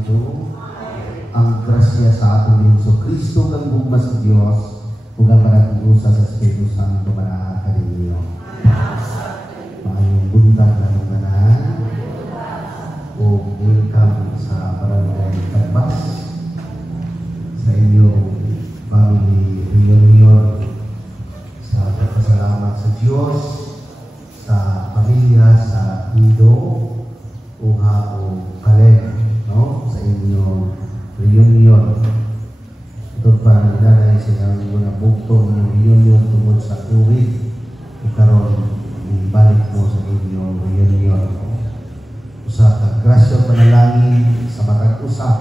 Santo, ang grasya sa aton ni Jesucristo kang bugma sa Dios ug ang panag-usa sa Espiritu Santo manaag kaninyo. Maayong buntag na tanan ug welcome sa Barangay Tagbas sa inyong family reunion. Sa pagpasalamat sa Dios sa pamilya sa Ido o Hao Kaleng, no? Sa inyong reunion. Ito pa ninanay silang muna bugtong yung reunion tungkol sa COVID o karon balik mo sa inyong reunion. Usa ka grasya panalangin sa matag usap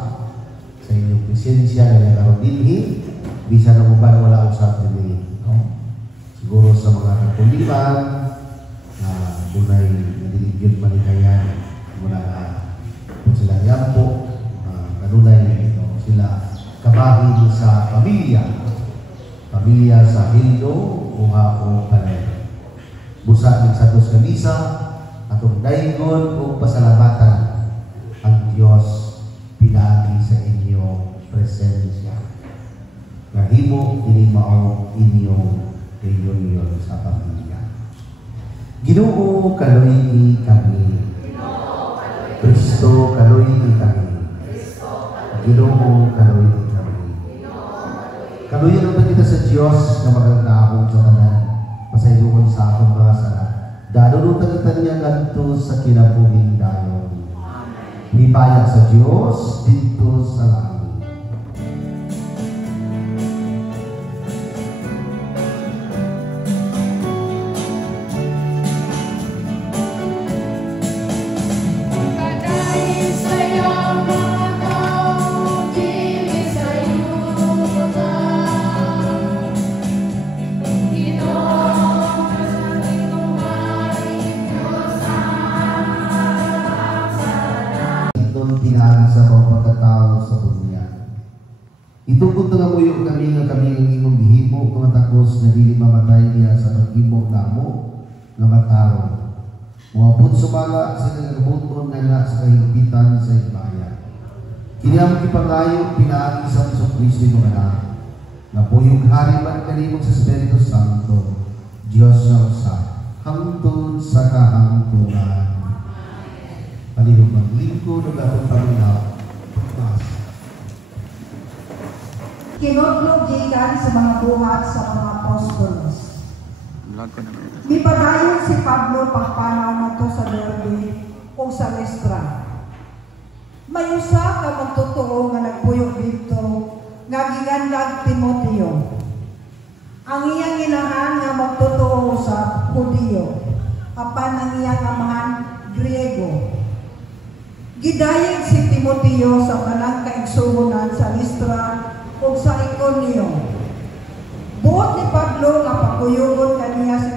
sa inyong presensya na karon dinhi bisan ang uban wala usap dinhi, no? Siguro sa mga kapuliban na dunay nadiligid manikayan muna kung sila yampo kanunay sila kabahin sa pamilya sa Hildo o Hao Kaleng. Busa ng sa dos kamisa atong daygon o pasalamatan ang Dios pinaagi sa inyong presensya. Nahimo kini mao inyong reunion sa pamilya. Ginoo kaluy kami. Kristo kaluy kami. Ginoo kaluy kami. Kaluyan naman kita sa Diyos na magandahon sa tanan. Pasayloon sa atong mga sala. Dadunutan kita niya ganito sa kinabuhing dayon. Hibayag sa Diyos dito sa langit. Itugod nga muyo kami nga kami ang imong gihimo nga takos na dili mamatay niya sa paghimo namo nga matarong. Moabot sumala sa nagabuton nga na sa kahigpitan sa himaya. Kini ang ipangayo pinaagi sa Jesucristo nga anak. Nga puyog hari man kanimo sa Espiritu Santo, Dios nga usa, hangtod sa kahangturan. Palihog maglingkod ug atong paminaw. Kinudlog gikan sa mga buhat sa mga apostolos. Mipadayon si Pablo pagpanaw nato sa Derbe o sa Listra. May usa ka magtotoo nga nagpuyog dito nga giganlag Timoteo. Ang iyang inahan nga magtotoo sa Hudiyo, apan ang iyang amahan Griego. Gidayeg si Timoteo sa kanang kaigsuonan sa Listra o sa Iconio. Buot ni Pablo nga pagkuyugon kaniya si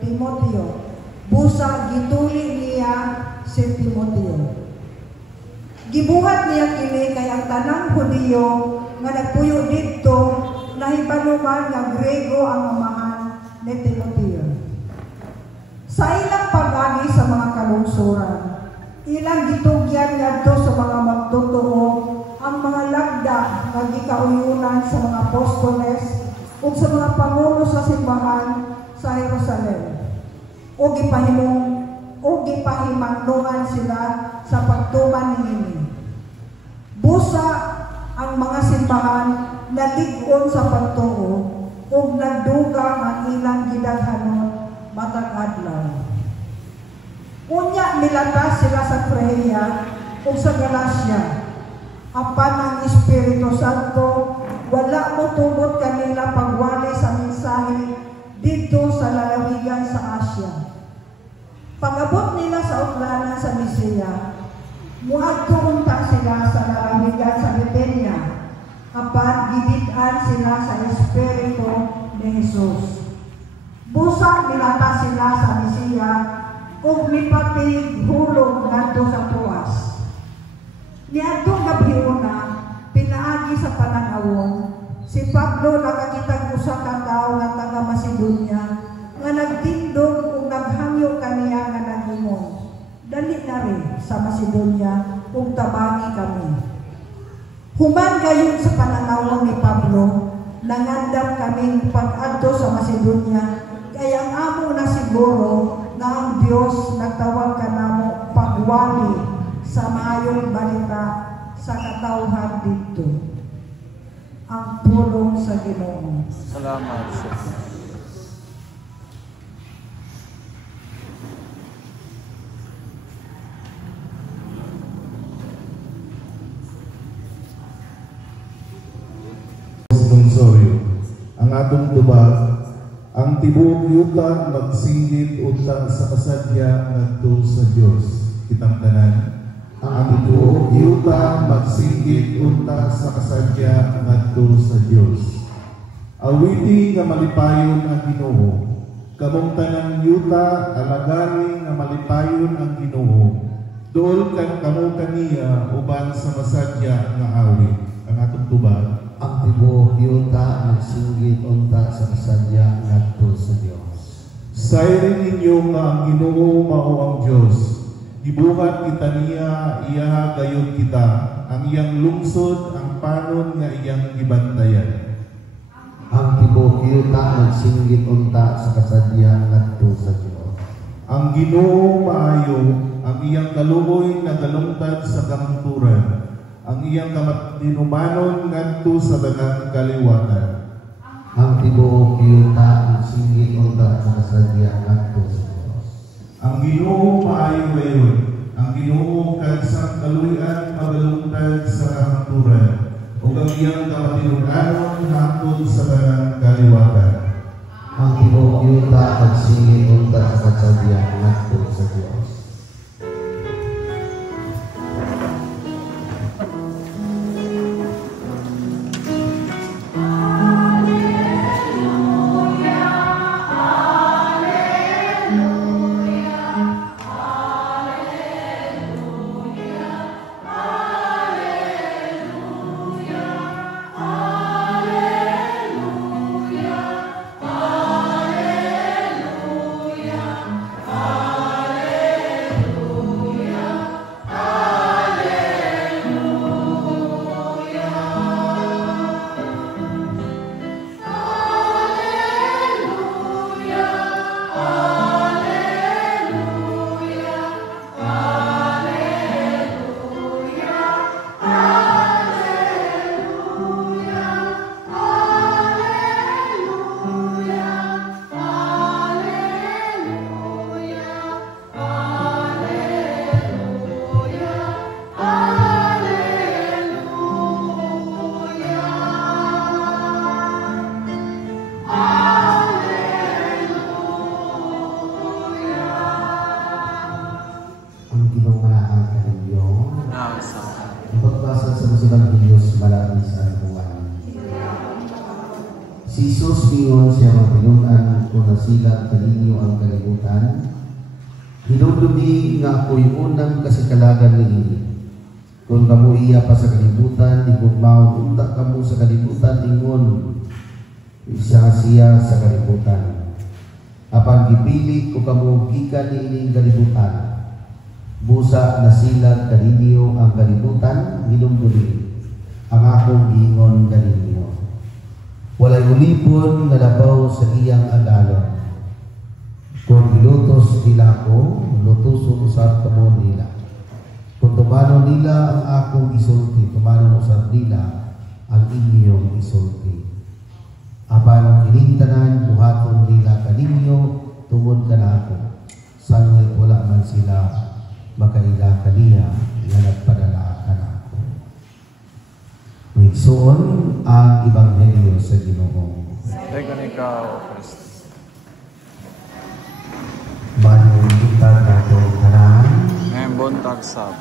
Timoteo, busa gituli niya si Timoteo. Gibuhat niya kini kay ang tanang Hudiyo nga nagpuyo dito nahibaluman nga Grego ang amahan ni Timoteo. Sa ilang pag-agi sa mga kalungsuran, ilang gitugyan ngadto sa mga magtotoo ang mga lagda nga gikauyunan sa mga apostoles ug sa mga pangulo sa simbahan sa Jerusalem. O gipahimangnuan sila sa pagtuman niini. Busa ang mga simbahan nalig-on sa pagtuo ug nagdugang ang ilang gidaghanon matag adlaw. Unya milatas sila sa Freya ug sa Galacia. Apan ang Espiritu Santo wala mo tubot kanila pagwali sa mensahe dito sa lalawigan sa Asia. Pag-abot nila sa utlanan sa Misia, muadto unta sila sa lalawigan sa Bithynia. Apan gibid-an sila sa Espiritu ni Jesus. Busa nilata sila sa Misia ug mipatig hulog ngadto sa Troas. Niadtong gabiuna, pinaagi sa panangawon, si Pablo nakakitag usa ka tawo nga taga Macedonia nga nagtindog ug naghangyo kaniya nga nagingong. Dali na rin sa Macedonia ug tabangi kami. Human gayon sa pananawon ni Pablo, nangandam kaming pag-adto sa Macedonia, kaya ang amo na siguro nga ang Dios nagtawag kanamo pagwali sa maayong balita sa katawhan dito. Ang pulong sa Ginoo. Salamat sa Responsorio. Ang atong tubag, ang tibuok yuta magsinggit unta sa kasadya ngadto sa Dios. Kitang tanan. Ang tibuok yuta magsinggit unta sa kasadya ngadto sa Dios. Awiti nga malipayon ang Ginoo. Kamong tanang yuta alagani nga malipayon ang Ginoo. Dool kan kamo kaniya uban sa masadya nga awit. Ang atong tubag, ang tibuok yuta magsinggit unta sa kasadya ngadto sa Dios. sayrin ninyo nga ang Ginoo mao ang Dios. Gibuhat kita niya, iya gayon kita, ang iyang lungsod, ang panon nga iyang gibantayan. Ang tibuok yuta magsinggit unta sa kasadya ngadto sa Dios. Ang Ginoo maayo, ang iyang kaluoy na galungtad sa kamturan, ang iyang kamatinumanon ngadto sa daghang kaliwatan. Ang tibuok yuta magsinggit unta sa kasadya ngadto sa Dios. Ang Ginoo maayo gayon, ang Ginoo kansang kaluyan magalungtad sa kamturan, ug ang iyang kamatinumanon hangtod sa daghang kaliwatan. Ang tibuok yuta magsinggit unta sa kasadya ngadto sa Dios. Si Jesus ingon siya mapinunan kung nasilag kaninyo ang kalibutan. Hinudumi nga ako'y unang kasikalagan ninyo. Kung kamu iya pa sa kalibutan, igugmaon unta kamu sa kalibutan, ingon siya sa kalibutan. Apan gipili ko kamu gikan niining kalibutan. Busa nasilag kaninyo ang kalibutan, hinudumi ang akong giingon kaninyo. Walay ulipon nga labaw sa iyang agalon. Kung gilutos nila ako, lutuson usab kamo nila. Kung tumano nila ang akong isulti, tumano usab nila ang inyong isulti. Apan kinintanan, buhaton nila kaninyo, tungod ka na ako. Sanglit wala man sila makaila kaniya nga nagpadala ka na ako. Nigsuon ang Ebanghelyo sa Ginoo. Dagan ikaw, Kristo. Manong kita nato tanan, Ngayong buntag sa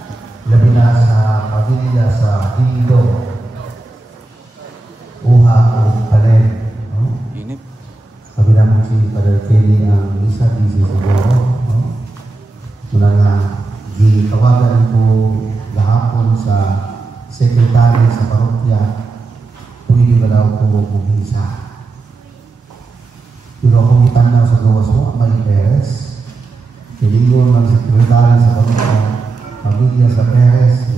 labi na sa pamilya sa Hilo, Uha o Palen. No? init. Sabi naman si Father Kelly ang isa busy siguro. No? Muna nga, gitawagan ko gahapon sa sekretary sa parokya, pwede ba daw ko kumisa. Pero akong itanaw sa gawas mo, may Perez. Kilingon ng sekretary sa parokya, pamilya sa Perez,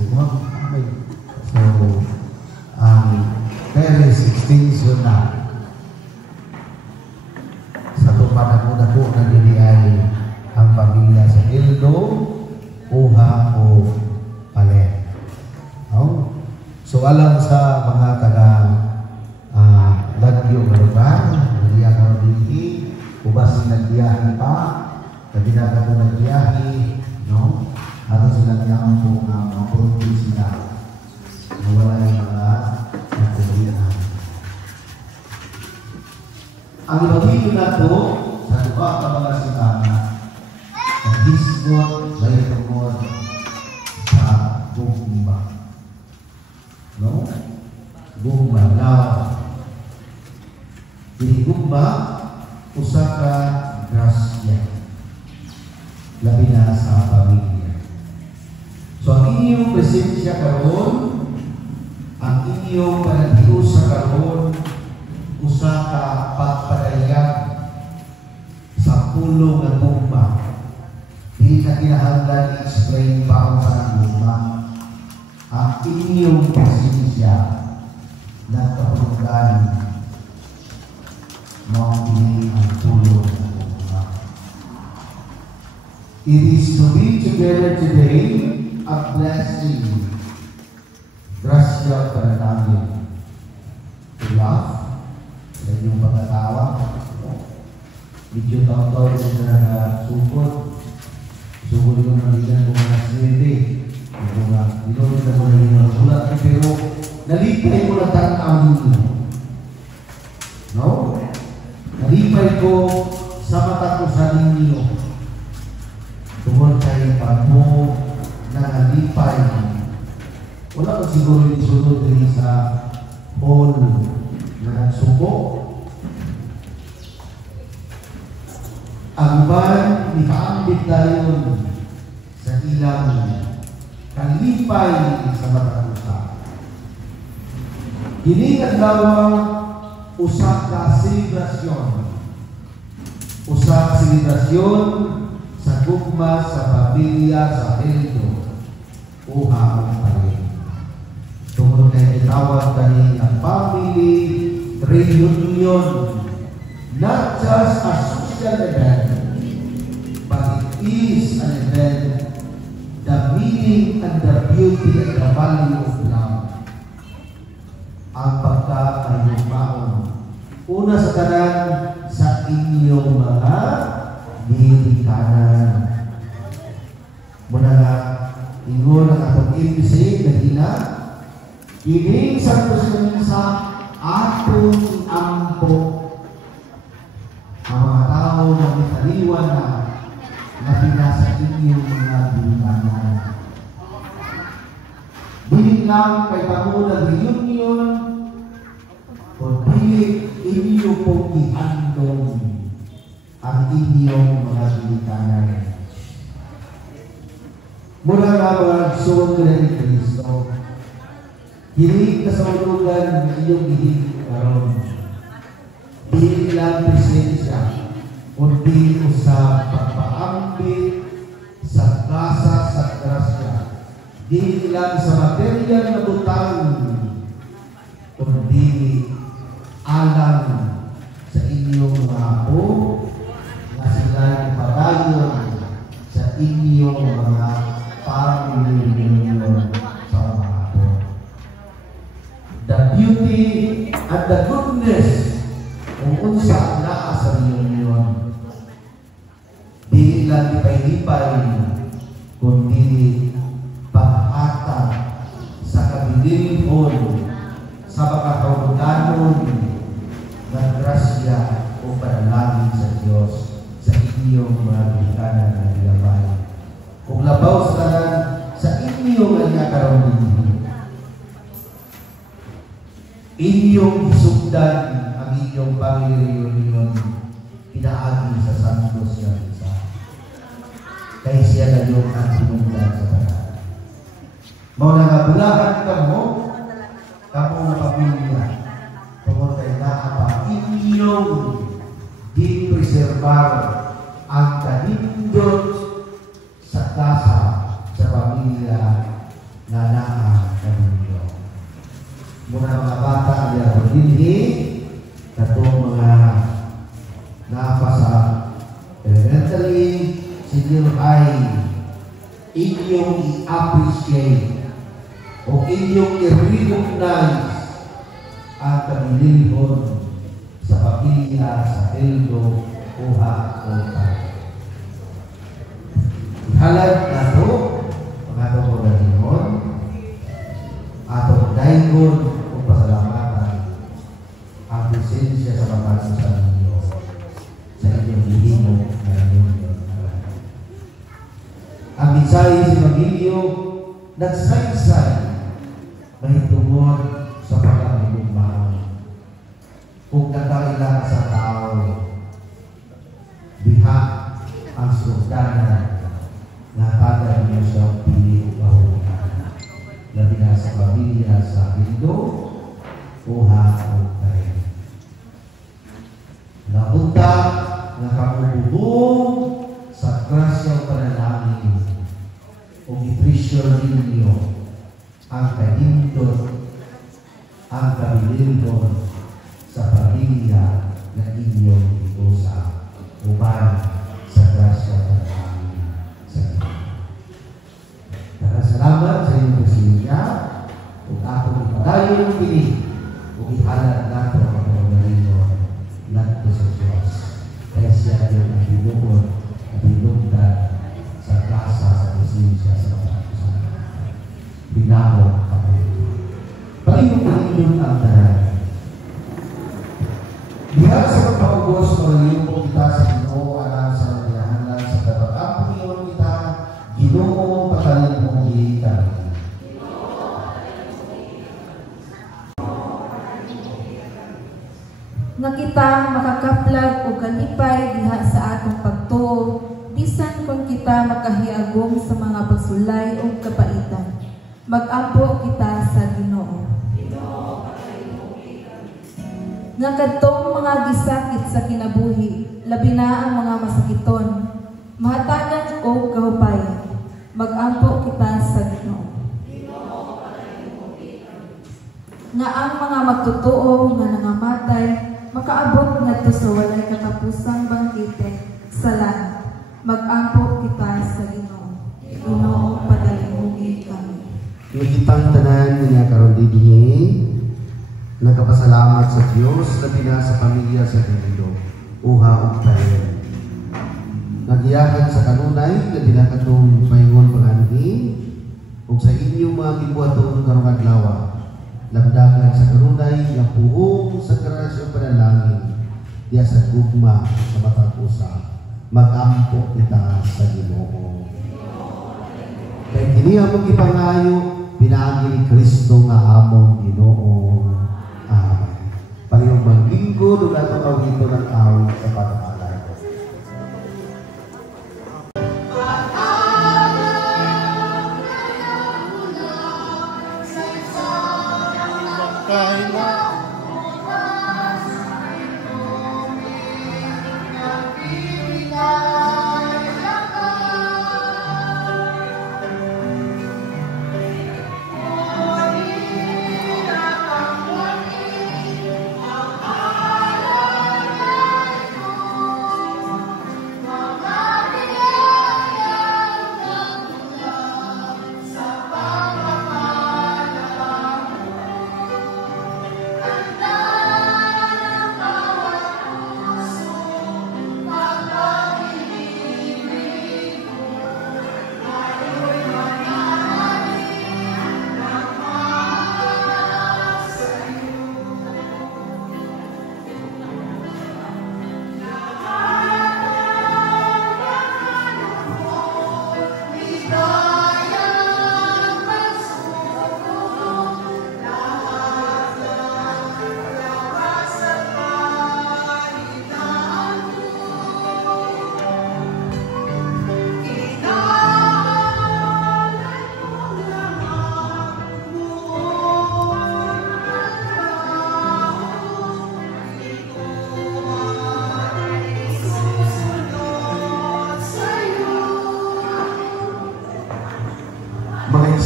So alam sa mga taga Lagyo nga lugar, nagbiya ka dito, ubas nagbiyahe pa, kabila ka po nagbiyahe, no? Ato sila niyang po nga mapulti sila. Nawala yung mga nagkulihan. Ang ibagito na to, sa lupa ka mga sitana, ang hisgot may tungkol sa gugma. No? Gugma. Now, di gugma, usa ka grasya. Labi na sa pamilya. So, ang inyong presensya karon, ang inyong panaghiusa karon, usa ka pagpadayag sa pulong ng gugma. Hindi ka kinahanglan i-explain pa kung saan gugma. Ang inyong presensya na kapulugan maupili ang pulong ng gugma. It is to be together today a blessing. Grasya para namin. To laugh, sa inyong pagkatawa. Medyo taon-taon na sukot. Sukot yung nabigan kung mga swerte. Kung mga dinulog na mga mga sulat. Pero nalipay ko na tanang ninyo. No? Nalipay ko sa mata ko sa ninyo. Tungkol kayo pa mo na nalipay. Wala ko siguro yung sunod din sa hall na nagsuko. Ang ban, ikaambit dayon sa ilang kalipay sa matakusa. Hiningat lawang usak ka selebrasyon. Usak selebrasyon sa gugma, sa pamilya, sa heldo. Uha ang parin. Tungkol na itawag kani ang family reunion. Not just a social event, but it is an event, the meaning and the beauty and the value of love. Ang pagkakayumaon. Una sa kanan, sa inyong mga nilikanan. Muna nga, ingon ang atong ibig na kining sa sa atong ampo. Ang mga tao na italiwan na pinasa inyong mga bilikanan. Biling lang kay Pangulo ng reunion o biling inyo pong ihandong ang inyong mga bilikanan. Mula nga mga nagsuwag na ni Kristo, hilig ka sa ulugan ng iyong hilig karon. Di lang presensya, kundi sa pagpaambit, sa kasa, sa grasya. Di lang sa material na butang, kundi alam sa inyong mga apo na sila ipadayon sa inyong mga family reunion sa mga apo. The beauty and the goodness kung unsa naa sa reunion, di lang lipay-lipay, kundi pag-atag sa kabilihon, sa makakaudanon ng grasya o panalangin sa Diyos sa inyong mga bilikanan na nilabay. Kung labaw sa kanan, sa inyong nagkakaroon ninyo, inyong sundan inyong family reunion pinaagi sa Santos ng isa. Kaya siya na yung ang sinundan sa bayan. Mau nangabulahan ka mo, kapo na pamilya, tungkol kay naapa inyong di-preservar ang kanindot sa kasa sa pamilya na naa kaninyo. Muna mga bata ang yaro dinhi, katong mga napa sa elementary, senior high, inyong i-appreciate o inyong i-recognize ang kabilihon sa pamilya sa Eldo, Uha, o Tayo. Ihalad na ito, mga kapulihan, atong daygon o pasalamatan ang presensya sa pagkakas sa inyo sa inyong hihimo na inyong alam. Ang mensahe si Magilio nagsaysay mahitungod sa pagkakalimutan. Kung nakailan sa tao, biha ang sultanan na kada niyo sa pili o kahunan. Labi na sa pamilya sa Indo, Uha, o Tayo. Napunta na kamububong sa krasya o panalangin o i-pressure ninyo ang kahindot, ang kabilindon sa pamilya na inyong itusa uban sa grasya o panalangin sa inyo. Salamat sa inyong presensya kung atong ipadayon pili kung ihalad nato ang pagkakalino nato sa Diyos. Kaya siya yung nabinukod at binugdan sa kasa sa presensya sa pagkakusan. Binawag kami. Pagiging ang tanan. Diha sa pagpapagos malilimpong kita sa Ginoo alam sa naglahanlan sa kapag-apunyon kita Ginoo patalin mong iitan. Nga kita makakaplag o kalipay diha sa atong pagtuo, bisan kung kita makahiagom sa mga pagsulay o kapaitan. Mag-ampo kita sa Ginoo. Nga kadtong mga gisakit sa kinabuhi, labi na ang mga masakiton, mahatagan o kahupayan. Mag-ampo kita sa Ginoo. Nga ang mga magtotoo nga nangamatay, makaabot ngadto sa walay katapusang bangkite sa langit. Mag-ampo kita sa Ginoo. Ginoo, padalinghugi kami. Nakitang tanan nga karon dinhi, nagkapasalamat sa Dios labi na sa pamilya sa Indo, Uha, ug Tayo. Nagiyakan sa kanunay, labi na katong paingon pangandi, ug sa inyong mga gibuhaton karong adlaw, labdagan sa kanunay nga puhong sa grasya panalangin, diya sa gugma sa matag usa, mag-ampo kita sa Ginoo. Kaya kini among ipangayo, pinaagi ni Kristo nga among Ginoo. Amen. Parehong maglinggo, doon natin awito ng awit sa pagkakalay.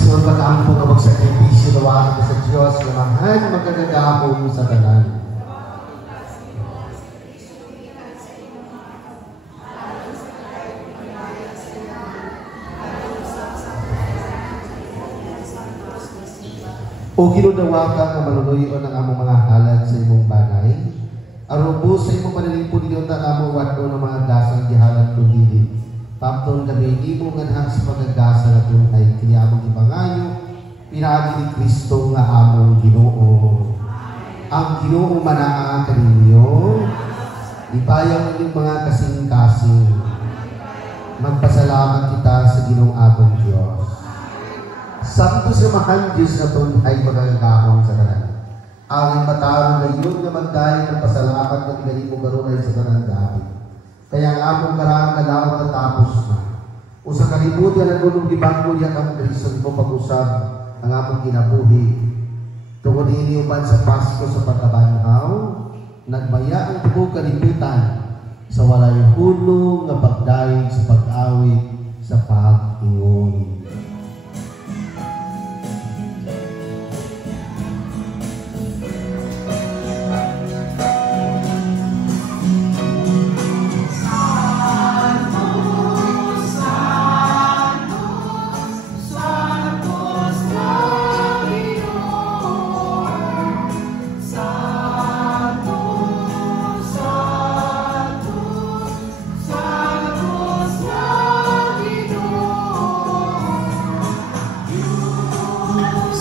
Mga pag-ampo na magsakripisyo na wala sa Diyos, lamahan magkagagahong sa tanan. O kinudawa ka nga manunuyon ang among mga halad sa imong banay. Aron po sa imong panalipod niyo na among wadto ng mga gasang gihalad ko dili. Tapton kami imo nga sa pagagasa na tunay kini among ipangayo pinaagi ni Kristo nga among Ginoo. Ang Ginoo manaa kaninyo. Ipayang inyong mga kasing-kasing. Magpasalamat kita sa Ginoong atong Diyos. Santo sa mahal Diyos na ito ay magagakong sa tanan. Ang matarong na yun na magdahil ng pasalamat na pinali mo garunay sa tanan dati. Kaya ang among karang kalaot na tapos na. O sa kalibutan na nunong ibang mo yan ang Kristo mo pag-usap ang among kinabuhi. Tungkol iniuman sa Pasko sa pagkabanhaw, nagmaya ang tubo kalibutan sa walay hulong na pagdaig sa pag-awit sa pag-ingon.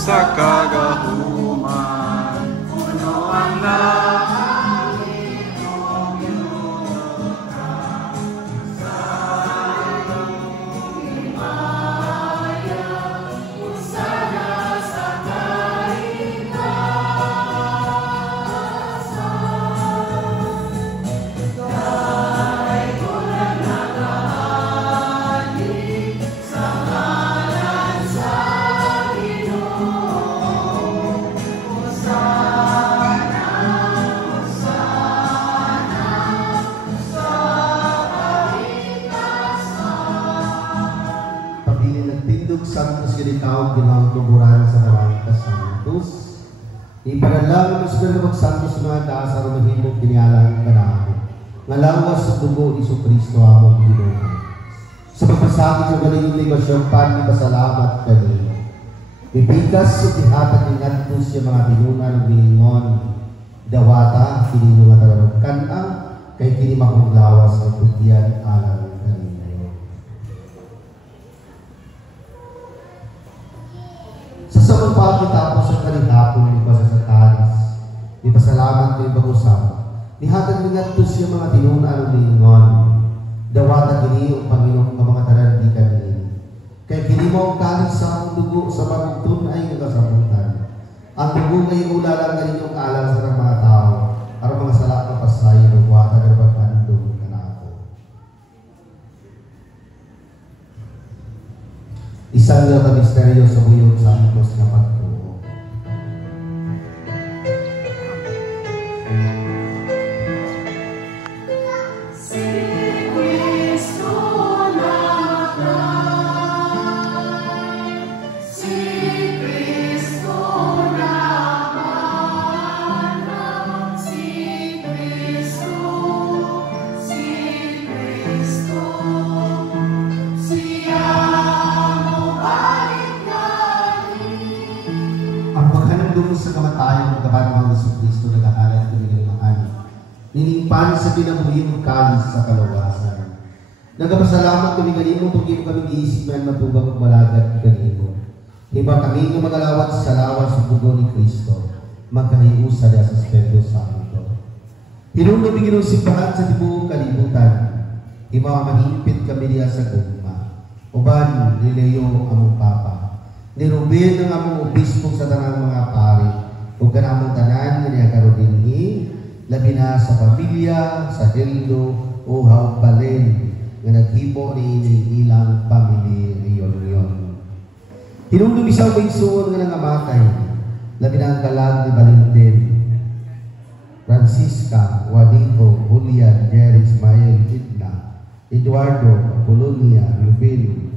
Sa kagahuman, puno ang langit, sa iyong himaya, usada sa kaligtasan. Dahil ko lang nakahalig sa ngalan sa Santos kinitawag ginawang tuburan sa Narangka Santos. Ipanalangin mo sa Dalawang Santos mga kaasar na mahimong kinialang kanamo. Ngalawas sa dugo ni Kristo among Ginoo. Sa pagpasakit ng galing libasyon, pasalamat kanino. Bibigas sa tihatag ingat po siya mga binunan ng bilingon. Dawata, kinino nga talarong kanang, kay kinimakong lawas ng tugyan alam kanino. Sa pagpapitapos sa kalihapon ni Pasasataris, ni pasalamat kay Bagusam, nihatag ningat to siya mga tinunan ng lingon, dawata kini o Panginoong mga tarandi kanini. Kaya kini mo ang kalis sa ang dugo sa magtun ay nagasabutan. Ang dugo ay ulalang na ninyong alam sa mga tao, para mga salak na pasay, nagwata garbagandong kanako. Isang na misteryo sa buyog Santos na pagtuo. Si Kristo namatay, si Kristo namatay, si Kristo, siya. Ang paghanandong sa kamatayan ng kabanang ng Kristo nag-aaral ko ng mga ninimpan sa pinabuhing kalis sa kalawasan. Nagpasalamat kami kanimo kung kami giisip man matubag at malagat kanimo. Hiba kami nga magalawat sa lawas sa dugo ni Kristo, magkahiusa na sa Espiritu Santo. Hinundo bigyan ng simbahan sa tibuong kalibutan. Hiba mahimpit kami niya sa gugma. Uban, ni Leo among Papa. Ni Ruben ang among obispo sa tanang mga pari. Huwag ka namang tanan nga niya karudinhi, labi na sa pamilya, sa heldo, o haupalin, nga naghibo ni ilang family reunion. Hinundong isaw may suon nga nangamatay, labi na ang kalag ni Valentin, Francisca, Juanito, Julian, Jerry, Ismael, Edna, Eduardo, Apolonia, Ruben,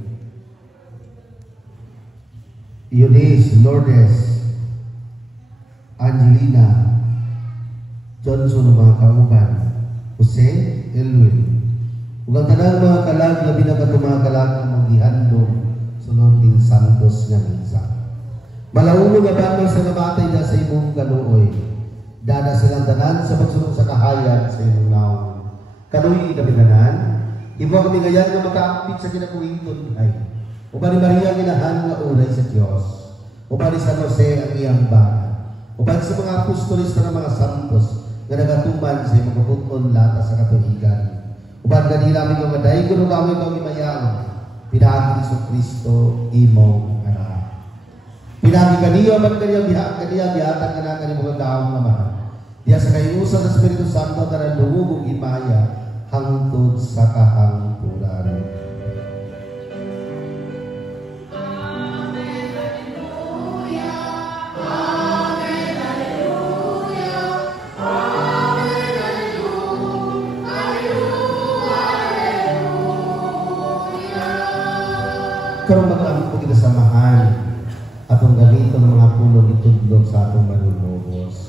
Eunice, Lourdes, Angelina, Johnson ng mga kauban, Jose, Elwin. Ug ang tanang mga kalag, labi na ka mga kalag na maghihandong sunod ng Santos nga misa. Malauno nga bangol sa namatay na sa imong kaluoy. Dada silang tanan sa pagsunod sa kahayan sa imong naong. Kaluoy inaminanan, ibo kami ngayon nga makaapit sa kinakuwinton ay. Uban ni Maria ginahan nga uray sa Diyos. Uban ni San Jose ang iyang bana. Uban sa mga apostolis na mga santos nga nagatuman sa imong kabuton lata sa katuigan. Uban kanila mi nga maday kuno kami kami mayang. Pinagi ni Kristo imong anak. Pinagi kaniya man kaniya bihatan kana kani mga taong naman. Diya sa kayusan ng Espiritu Santo tanan lumubog imaya hangtod sa kahangturan. Karong mag-aamit po kita samahan atong gamito ng mga puno itudlog sa atong manunubos.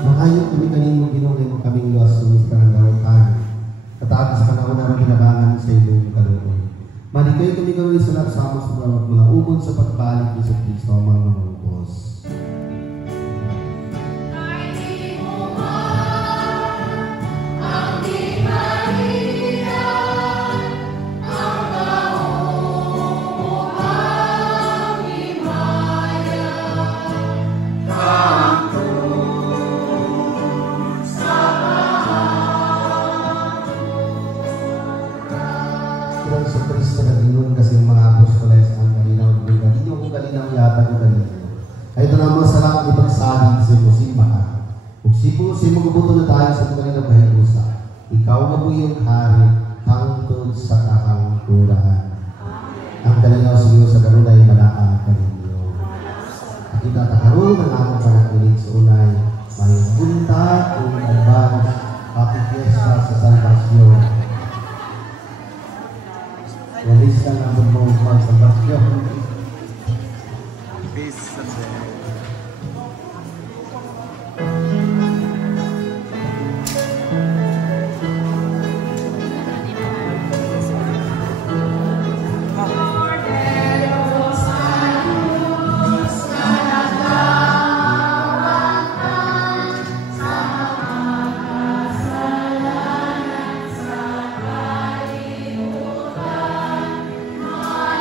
Mahayop kami kanino ginungay mo kaming luwas sa panangarutan. Kataag sa panahon namin ginabangan sa iyong kaluoy. Maligay kami kami sa nagsama sa mga ubod sa pagbalik ni sa Kristo ang mga manubos. Sa Kristo na ginon kasi yung mga apostoles ang kalinaw ng kalinaw kung kalinaw yata ng kalinaw. Ay ito naman sa lang ipagsabi sa musima ka. Kung si magabuto na tayo sa kalinaw kahilusa, ikaw na po yung hari hangtod sa kahangturan. Ang kalinaw sa iyo sa kanunay malaang kalinaw. At itatakaroon ng among panakilig sa unay, may bunta kung albang pakikyesa sa salvasyon. Walis lang ang bumungkal sa basyo. Peace and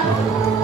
Hallelujah.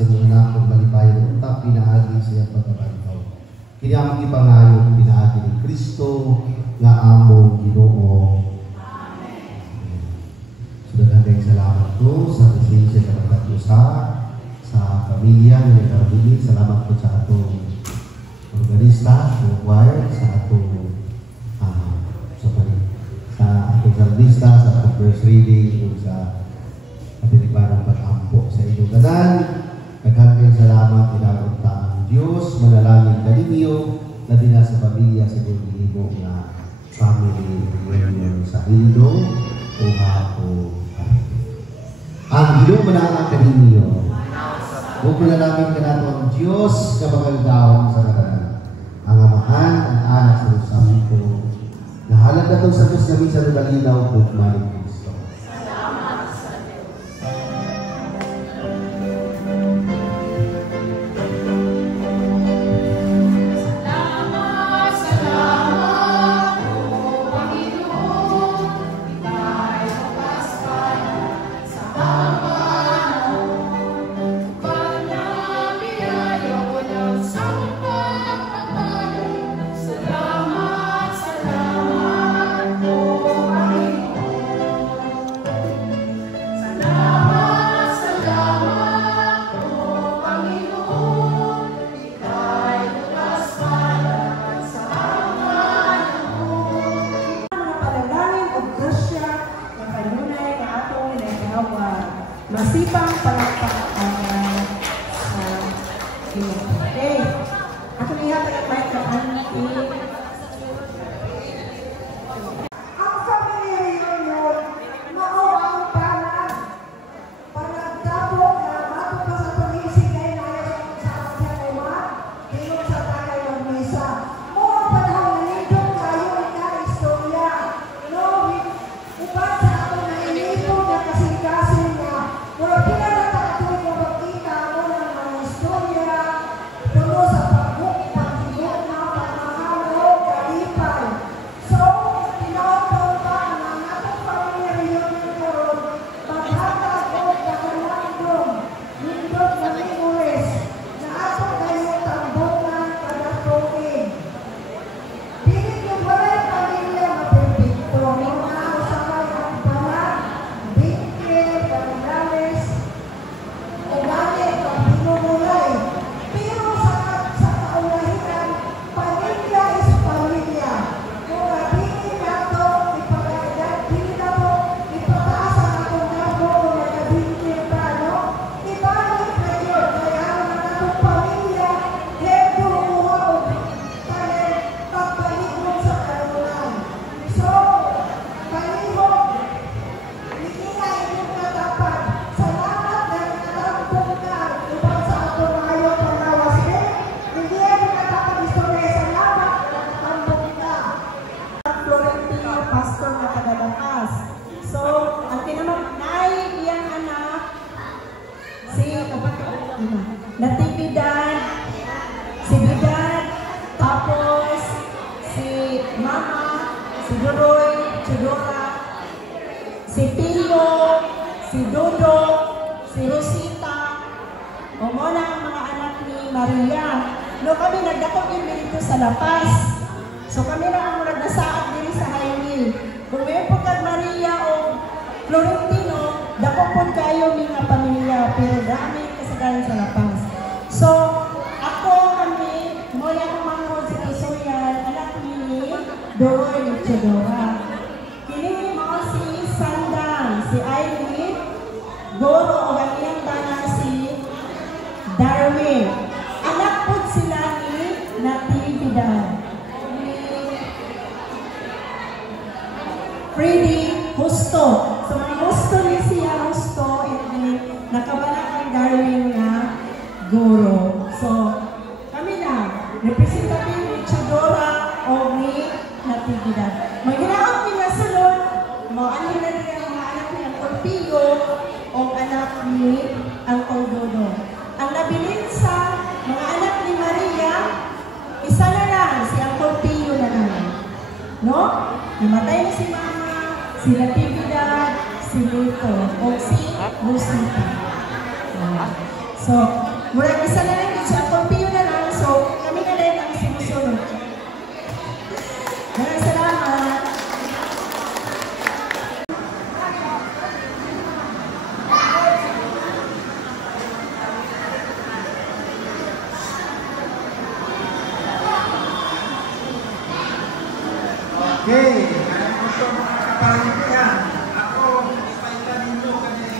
sa mga anak kung malipayan unta, pinaagi siya pagkabantaw. Kini among ipangayon, pinaagi ni Kristo, nga among Ginoo. Sudah daghang salamat po sa presensya ng pagkatusa sa pamilya ni Carolini. Salamat po sa atong organista, sa choir, sa atong artista, sa atong first reading, o sa kapilibarang pag-ampo sa inyong ganan. Daghang salamat, inabot ang Diyos, manalangin kaninyo, labi na sa pamilya sa inyong nga family reunion sa Indo o hapon. Ang Ginoo manalangin kaninyo. Huwag manalangin ka nato ang Diyos kapagagawang sa kaganan. Ang Amahan, ang Anak sa Santo, nahalag na itong sa Diyos kami sa Lubalinaw, Bukmaling Kristo. Salamat sa Diyos. Salamat, salamat, O Panginoon, Ika'y mapaspalan sa panahon. Panabiyaya ko ng sampang pagpapalan. Salamat, salamat, O Panginoon. Salamat, salamat, O Panginoon, Ika'y mapaspalan sa panahon. Mga panalangin o grasya na kanunay na atong nagawad. Masipang palakpakan sa Ginoo. Okay. Ako niya tagapay ka auntie. Ang family reunion, mao ang panagdabog na matuto sa tulisig kay Naya sa ating kaywa, tingog sa tagay ng misa. Mo ang panahon na nindong kayo na istorya. No, upat sa atong nainipong na kasing-kasing na mula pinagtatatuloy mo magkita mo ng mga istorya puno sa pagbuk na pagmamahal kalipay. So, tinawag pa ang atong family reunion karon, maghatag o kaganandong nindot na memories na atong kayo tambungan kada tuig. Dili yung walay pamilya mapipikto, mga usapay ang balat, bingkil, pagdales, o galit ang pinumulay. Pero sa kaulahian, pamilya is pamilya. Kung nabingin nato, ipagagad, dili na po, ipataas ang atong nabo kung nagabingkil pa, no? Ibalik na yun, kaya ang atong pamilya, hedo umuha o pagpalikod sa karunan. So, palihog, hindi na inyong natapat. Salamat na nakatambong ka upang sa atong ayaw panawas. Hindi na natapat istorya. Salamat na nakatambong ka. Florentino, pastor na tagadakas. So, ang kinamagay iyang anak, si Natividad, si Bidad, tapos si Mama, si Duroy, si Dora, si Pio, si Dodo, si Rosita, o muna ang mga anak ni Maria. No, kami nagdakot din dito sa La Paz. So kami na ang nagnasaad din sa highway. Kung may pagkag Maria o Florentino, dako po kayo mga pamilya, pero dami kasagalan sa La Paz. So, ako kami, mula ng mga si Kisoyan, anak ni Doroy Chedora. Kini mo si Sandang, si Irene, Goro o ganiyang bana si Darwin. Anak po sila ni Natividad. Freddy Justo. So, mga Justo ni siya Justo, nakabanak ang Darwin na Goro. So, kami na, representative ni Chadora o ni Natividad. Maginaot ni nga salon, ano na rin ang mga anak ni Uncle Pio o anak ni Uncle Dodo. Ang nabilin sa mga anak ni Maria, isa na lang, si Uncle Pio na lang. No? Namatay na si Mama, si Natividad, si Lito, o si Lucita. So, Murag isa na rin sa kompiyo na lang, so kami na rin ang sinusunod. Maraming salamat. Okay, gusto mo kapalitan. Ako, ipailan ninyo kami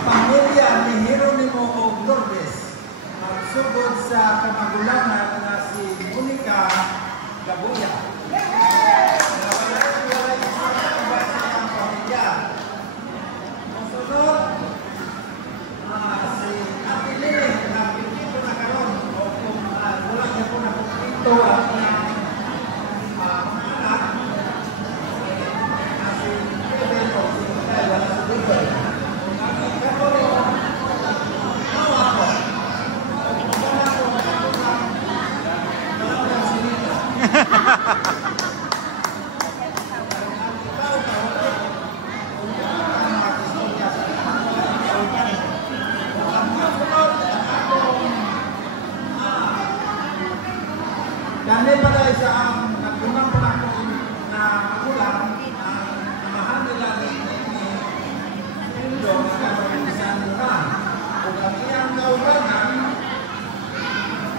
pamilya ni Jeronimo o Lourdes. Magsugod sa kamagulangan na si Monica Gabuya. Nawalay sa kabasa ang pamilya. Masunod, si Ate Lili na pinito na karon o kung wala niya po na pinito at dahil pala isa ang nagpunang panahon na magulang ang namahan nila ni Pindo na kapag-isan nila. Kung ang iyang kauganan,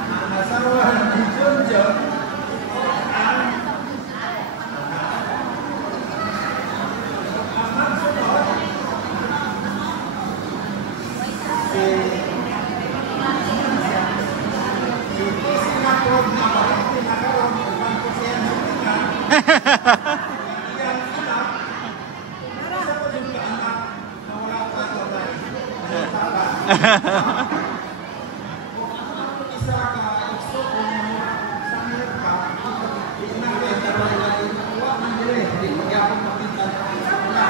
ang asawa ni Junjun, ang magsunod, si Sinapod na pinakaroon ng Banko Siya Nutika. Iyang anak, isa po yung anak na wala pa sabay. Kung ano isa ka gusto kung sa Amerika, pinakita na rin nakuha ng dire. Hindi magyapon makita na wala.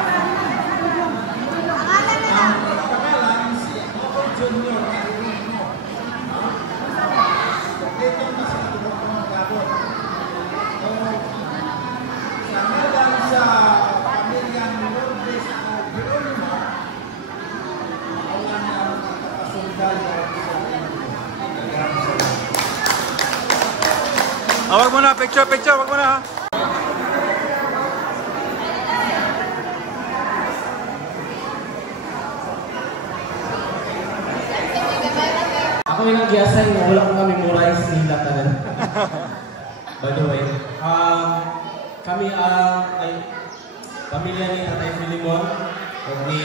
Ang pangalan si Otto Junior na Jeronimo. Dito na sa tulong ng magabot. So, sa ngalan sa pamilyang Lourdes o Jeronimo, awan ang kapasundal sa Wag mo na, picture, wag mo na ha. Ako yung nag-iasay na wala ko ma-memorize nila tanan. By the way, kami ay pamilya ni Tatay Filimon o ni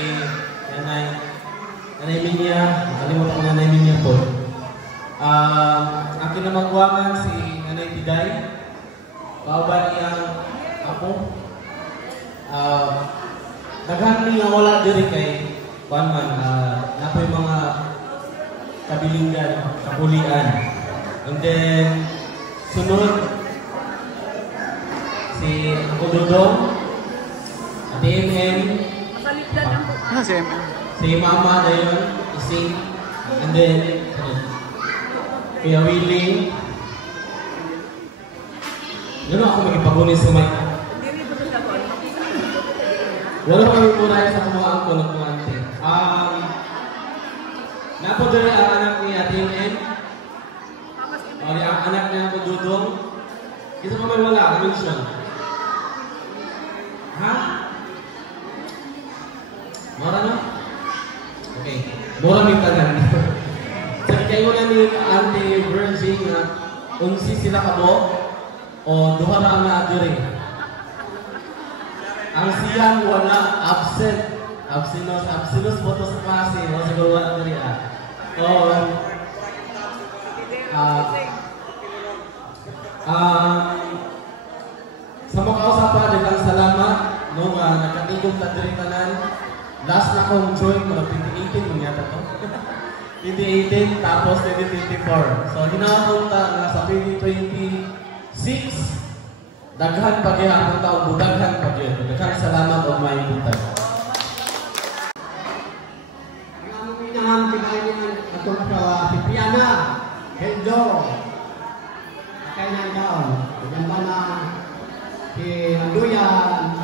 Nanay Minya, nakalimutan ko Nanay Minya po. Ang kinamangguangan si Nanay Tiday, kauban niyang ako. Daghan nila wala diri kay Juanman, na po yung mga kabilingan, kapulian. And then, sunod, si Ako Dodong, Ate MM, si Mama na yun, ising, and then, Kuya Willing. Yun ako magpagulis sa mic. Wala kami muna sa mga angko ng mga ante. Napadala ang anak ni Ate M. O ang anak niya Ako Dudong. Ito pa may wala, mention. Ha? Mora na? Okay. Mora may tanan. Sabi kayo na ni Ate Virgin na unsi sila kabo o duha na ang naadiri. Ang siyang wala, absent. Absinos po sa klase. O siguro wala na rin sa mga kausapan, dagang salamat nung nagkatigong tadiritanan. Last na kong join, mga 2018, mangyata to. 2018, tapos 2024. So, hinakong na sa 2026, daghan pa kaya ang taong budaghan pa yun. Daghan salamat o may butag. Ang pinaham pinahinian atong si Piana, Heldo, kay nang daon. Ganda na si Anduya,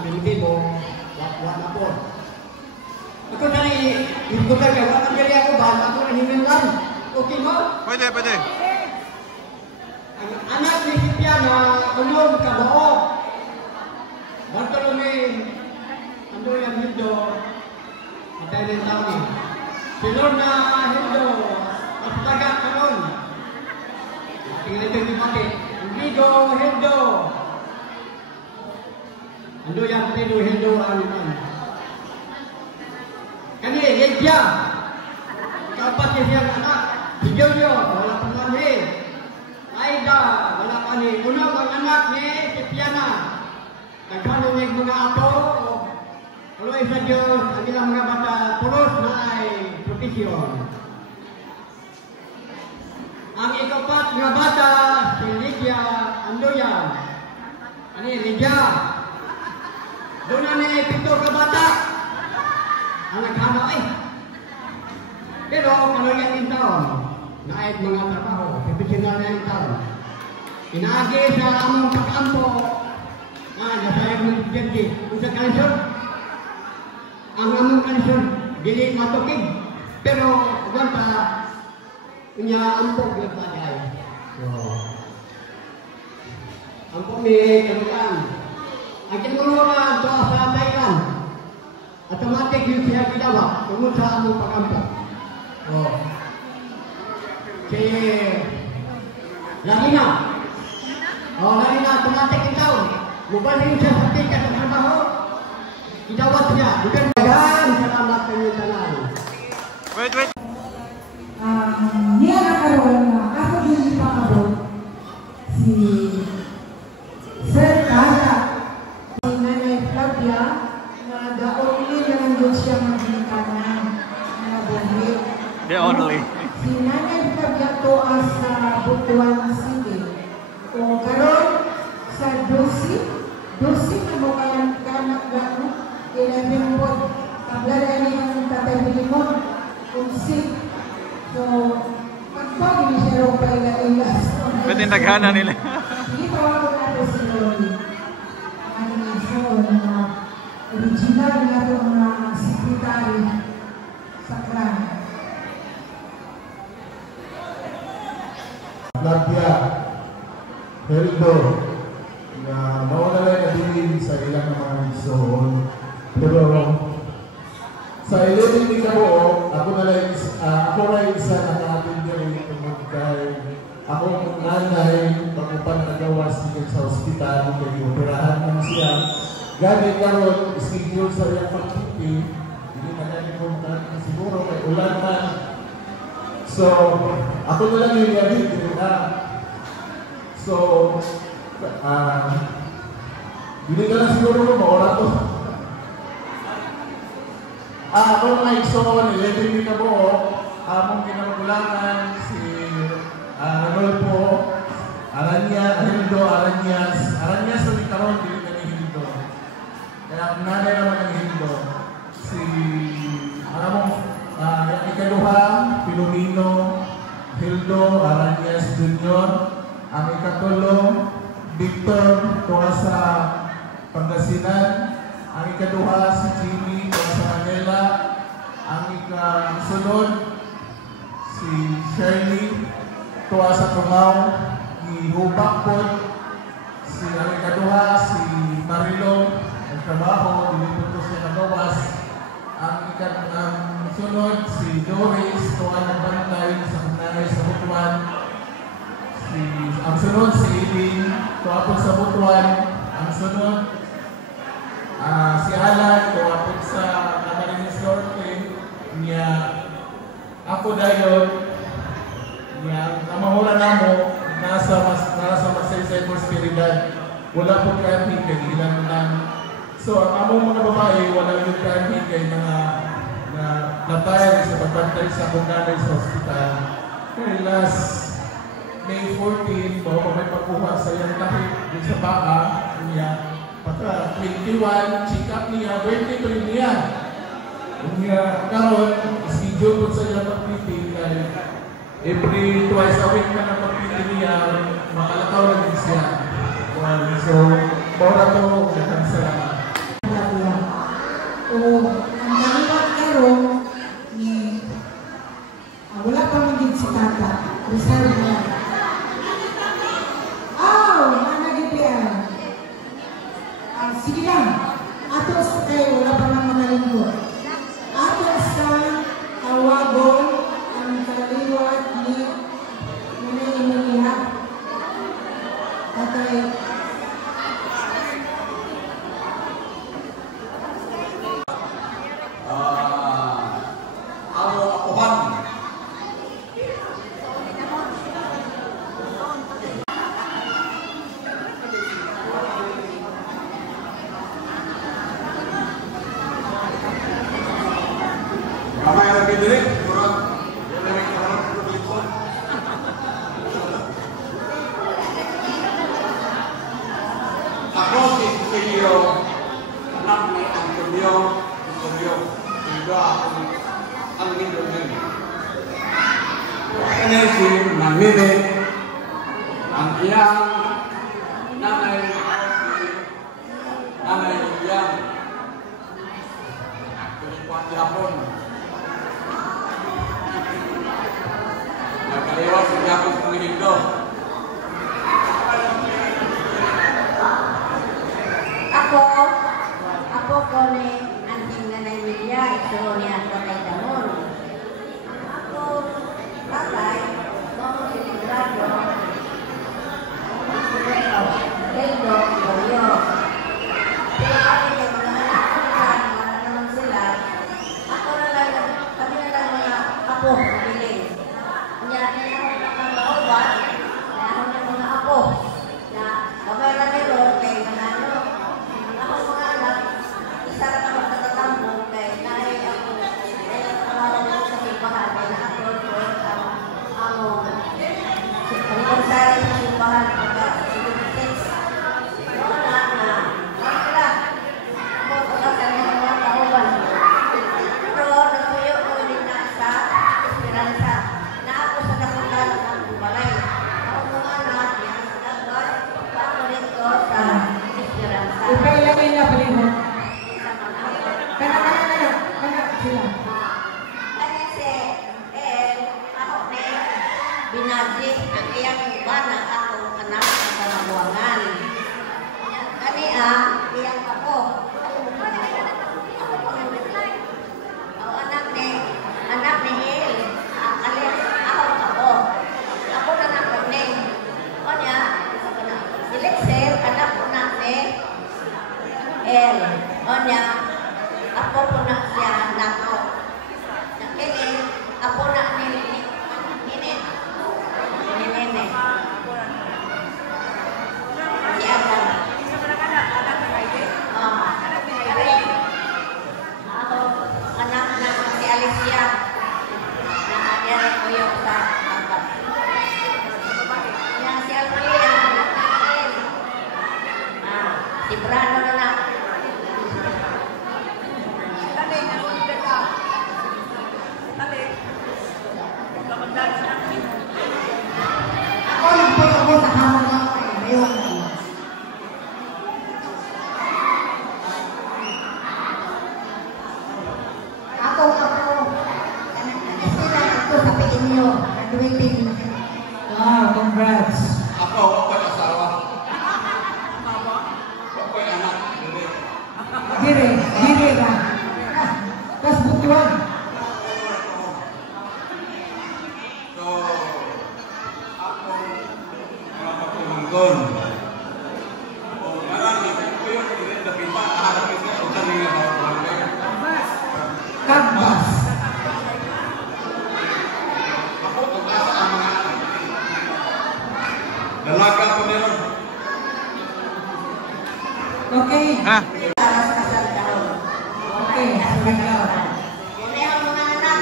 Pilipibo, wak na po. Ako na Dito ka ka, wala kang ako ba? Ako na hingilan. Okay mo? Pwede, pwede. Ang anak ni Pipiana, ulong kabaok. Bartolome, ano yung Hildo? Patay rin tao ni. Silor na Hildo, magpagak ka nun. Tingnan ito yung bakit. Vigo Hildo. Ano yung patay do Hildo ang kani, Lydia. Kapat niya siyang anak. Si Jojo, wala pang manhi. Aida, wala pa ni. Unang ang anak ni Pipiana. Nagkano niya mga ato. Tuloy sa Diyos, ang ilang mga bata, pulos na ay propisyon. Ang ikapat nga bata, si Lydia Andoyan. Ano yun, Lydia? Doon na ni pito ka bata. Ang nagkano ay. Pero kano yung taon, naayat mga trabaho, profesional na yung taon. Inaagi sa among pag-ampo, nasayag ng pagyanti, kung sa kansyon, ang among kansyon, dili matukig. Pero, huwag pa, niya ampog yung bagay. Ampog ni Kamutan. Ang kinulungan ito sa Thailand, automatic yung siya ginawa, tungkol sa among pag-ampo. Si Larina. Larina, automatic ikaw. Mubaling siya sa tikas ng trabaho. Idawat niya. Bukan bagan. Salamat kayo tanan. Wait, wait. Niya nakaroon na ako din ipakabot si Sir Kara. Si Nanay Flavia na daon na lang doon siya magigitanan na buhi. The only. Si Nanay Flavia to sa Butuan City. Kung karoon sa Dusi na mo kayang kanak gano, ilabing po, tablala niya ng Tatay Bilimon, kung sik. So, pagpag hindi siya rin pa ilas. Pwede naghana nila. Hindi pa ako natin si Lori. Ang iso na original na itong secretary sa klan. Flavia, Heldo, na mawala lang nabilin sa ilang mga isoon. Pero sa ilibig ni Kabuo, ako na isa na natin din tungkol kay akong nanay pag-upan nagawas dito sa ospital kay operahan naman siya. Gani karon schedule sa iyang pagkipi, hindi na ganyan kung siguro kay ulan man. So, ako na lang yung yabit na. So, hindi ka lang siguro mo maura to. Ako mga igsoon, 11 ni Kabuo, among kinamagulangan si Rodolfo, Hildo, Aranyas na ni Karon, hindi ka ni Hildo. Kaya ang nanay naman ng Hildo, si ikaluha, Filomeno, Hildo, Aranyas Jr., ang ikatulo, Victor, tuwa sa Pangasinan, ang ikaduha, si Jimmy, tuwa sa Manila, ang ikasunod, si Shirley, tuwa sa Tungaw, ni Hubakpon, ang ikaduha, si Marilo, ang trabaho, dilipot ko siya nagawas, ang sunod, si Doris, tuwa ng bantay sa nanay sa Butuan, ang sunod, si Eileen, tuwa po sa Butuan, ang sunod, si Alan, tuwa po sa Camarines Norte, niya, ako dayon, niya, namahura na mo, nasa Masaysay Prosperidad, wala po kami, kay ilang lang. So, ang among mga babae, wala yung kami kay mga natay sa pagbantay sa akong nanay sa hospital. Kaya last May 14, bago may pagkuha sa iyang kahit dun sa baka niya, pagka 21, check-up niya, birthday pa rin niya. Niya, karon, schedule po sa iyang pagpiti, kaya every twice a week na pagpiti niya, makalakaw na din siya. So, para to, dahan sa O, ang dalipat karon ni Kamay lagi diri, kurang. Lagi kurang telepon. Ako si Silio, anak ni Antonio, juga ang lindo nila. Ini si Mamile, ang iyang nanay iyang kulipat Japon. Nagkaliwas sa Japon sa Lindo. Ako ko ni anjing nanay Milia, ito niya sa kay Damon. Ako, tatay, noong silibrado, Eldo, Boyo. Pero kami kay mga anak naman sila, ako na lang, kami na lang mga apo, mabili. Kanya ako ng kauban, kaya ako ng mga apo, na kamay na nilo, kay nanano, ako mga anak, isa na ako natatambo kay naay ako nakawalan ako sa simbahan kay na-upload ko ang anniversary sa simbahan pagka 76. Noon na sila ako pagkasan ng mga kauban. Pero nagtuyo ko din na sa Esperanza na ako sa dakutan ng balay. Ako mga anak yan sa dagat, ako rito sa Esperanza. Ipailagay niya palihog. Kana sila. Kanya si ako ni binadit ang iyang bana ako anak sa mabuangan. Kani iyang ako. Ako anak ni Hil. Alis ako. Ako na ako ni. Kanya si Lexel anak ko na ni El. Kanya ako po na siya nako. Nakini, ako na nini. Nini. Nini. Si Adam. Ako, anak na si Alicia. Na yan ko yung sa angkat. Yan si Almalia, anak na El. Si Brano na. Ako nagpuyo sa hamon ng ngayon. Ako. Sila ito sa Piinyo. Graduating. Congrats. Ako ay asawa. Ako ay anak. Gire ka. Tas butuan. So, ako mga pagtumanggon. O marami ko yung pinagdapitan. Aharapin ka o kanina na ako. Kagbas. Ako tugasa ang mga dalaga ko meron. Okay. Ha? Okay. Kaya ang mga anak,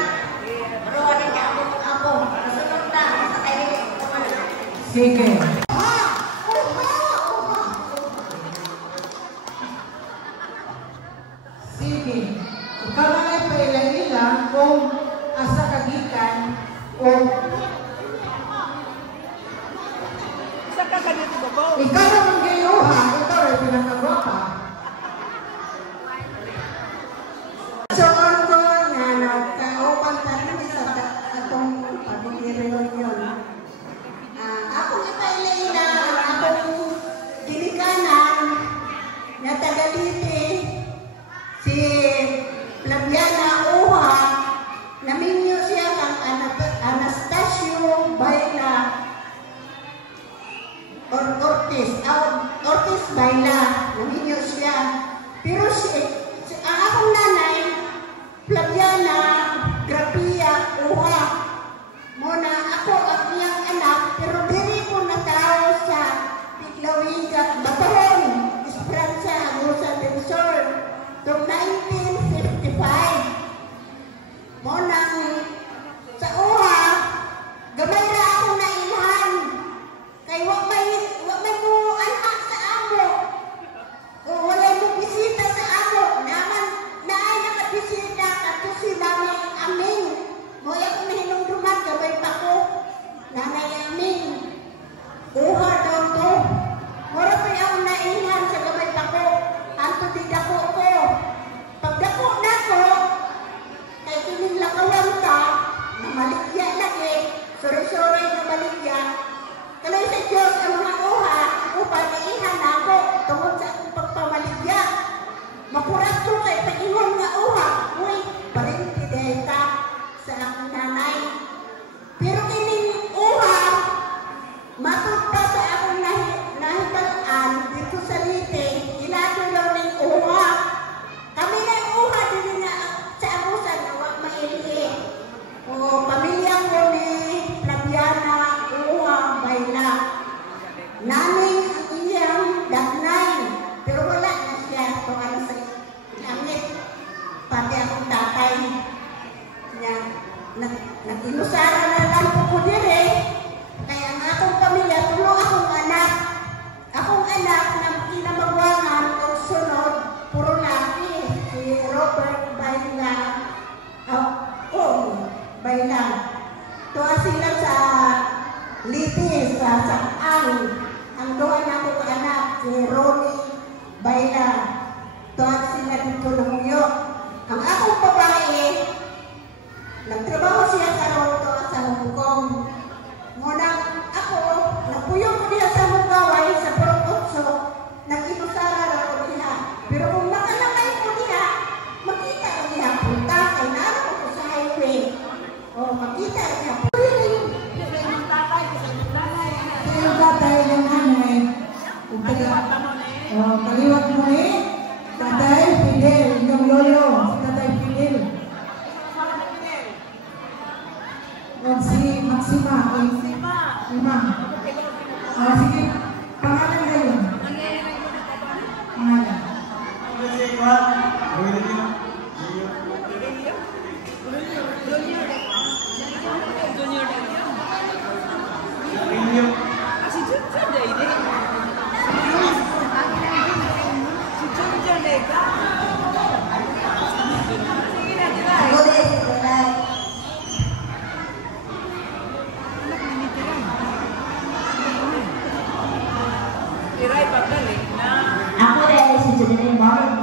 maruha din ka ako. Nasunod na, sa kayo. Sige. Sige. Ikaw na ay pailang-ilang kung asa kagikan o ikaw na ang gayuha, ikaw ay pinakagwapa. So, ko nga nagkaupan kami sa atong pag-reunion. Ako ipailing na akong ginikanan na tagaliti si Flaviana Uha, naminyo siya kang Anastasio Baila Ortiz Baila, naminyo siya. Pero ang akong nanay, Flaviana Grapia Uha, muna ako ang iyang anak, pero diri ko na tao sa Tiglawiga, Bataron, Esperanza, Agusan del Sur, noong 1955. nanay amin. Uha daw to. Mura pa yung naihan sa gamay tako. Anto di dako ko. Pag dako na ko, kay kining lakawan ka, na maligya lagi, suri-suri na maligya. Kalay sa Diyos ang mga uha, upang naihan na ako, tungkol sa akong pagpamaligya. Mapuras ko kay paingon nga uha, uy, parinti dahil ka sa akong nanay. Pero kining uha, matod pa sa akong nahibalaan dito sa Lite, ilado lang ng uha. Kami na yung uha din na sa abusan na wag maili. O pamilya ko ni Flaviana, uha, bayla. Namin ang iyang dagnay, pero wala na siya tuwan sa langit. Pati akong tatay niya, nag-ilusara na lang po dire. Kaya ang akong pamilya, tulong akong anak. Akong anak na kinamagwangan o sunod, puro laki. Si Robert Bayla. Bayla. Tuwa sila sa Liti, sa Sakang. Ang doon akong anak, si Ronnie Bayla. Tuwa sila dito Lumuyo. Ang akong babae, nagtrabaho siya sa Roto sa Hong Kong. Ngunang ako, napuyong ko niya sa Mugaway sa Porototso, nag-inusara na ko niya. Pero kung makalangay ko niya, makita ko niya punta, kay naroon ko sa highway. O, makita niya punta. Yung tatay ng nanay, kaliwat mo tatay Fidel, yung lolo, si tatay Fidel. Si Maxima. Sige, pangalan kayo. Pangalan. Ako dahil si Julian Barr.